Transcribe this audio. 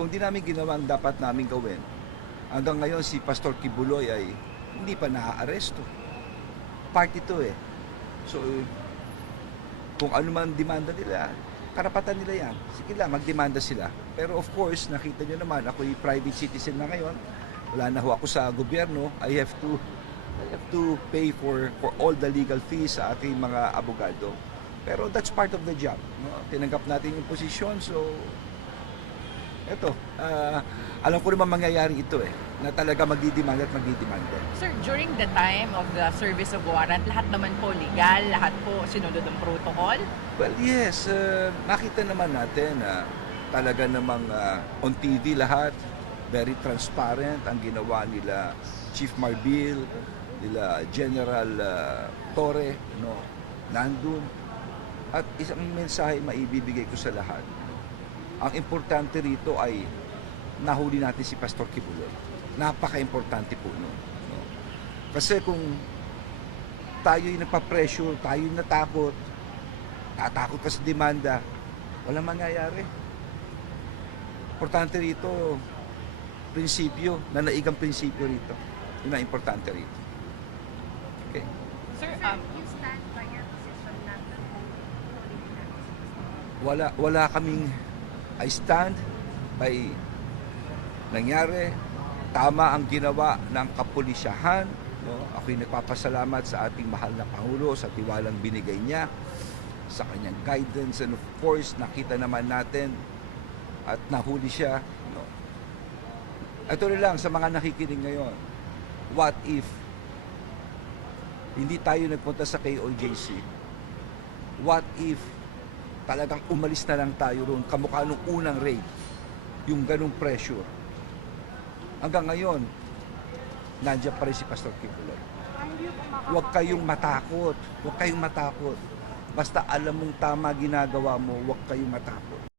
kung di namin ginawa ang dapat namin gawin, hanggang ngayon si Pastor Kibuloy ay hindi pa naaaresto. Part ito eh. So, kung ano man demanda nila, karapatan nila yan. Sige lang, magdemanda sila. Pero of course, nakita nyo naman, ako'y private citizen na ngayon. Wala na ho ako sa gobyerno. I have to pay for all the legal fees sa ating mga abogado. Pero that's part of the job. No? Tinanggap natin yung posisyon, so eto, alam ko naman mangyayari ito na talaga magdidemand at magdidemanda. Sir, during the time of the service of warrant, lahat naman po legal, lahat po sinunod ang protocol? Well, yes, nakita naman natin na talaga namang on TV lahat, very transparent ang ginawa nila Chief Marbil, nila General Torre, no, nandun. At isang mensahe maibibigay ko sa lahat. Ang importante rito ay nahuli natin si Pastor Kibuloy. Napaka-importante po nun. No? Kasi kung tayo'y nagpa-pressure, tayo'y natakot, tatakot ka sa demanda, walang mangyayari. Importante rito, prinsipyo, nanaigang prinsipyo rito. Yun ang importante rito. Okay. Sir, You stand by your position natin Wala kaming I stand by nangyari, tama ang ginawa ng kapulisyahan. No? Ako'y nagpapasalamat sa ating mahal na Pangulo sa tiwalang binigay niya, sa kanyang guidance, and of course, nakita naman natin at nahuli siya. No? Ito rin lang sa mga nakikinig ngayon, what if hindi tayo nagpunta sa KOJC? What if talagang umalis na lang tayo roon, kamukha nung unang raid, yung ganung pressure. Hanggang ngayon, nandiyan pa rin si Pastor Kibuloy. Huwag kayong matakot. Huwag kayong matakot. Basta alam mong tama ginagawa mo, huwag kayong matakot.